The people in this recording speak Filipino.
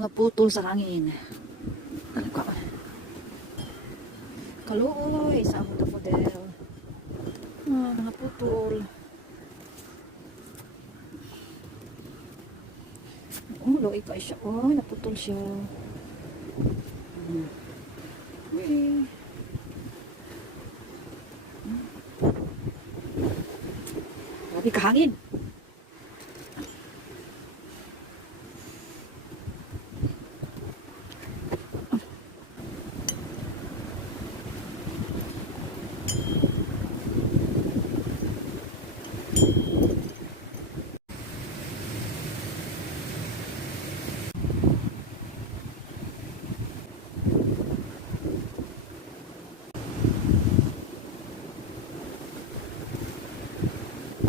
mga putol sa hangin. Ano ka? Kaluoy sa among model. Mga putol. Loy pa siya. Naputol siya. Uy. Grabe kahangin.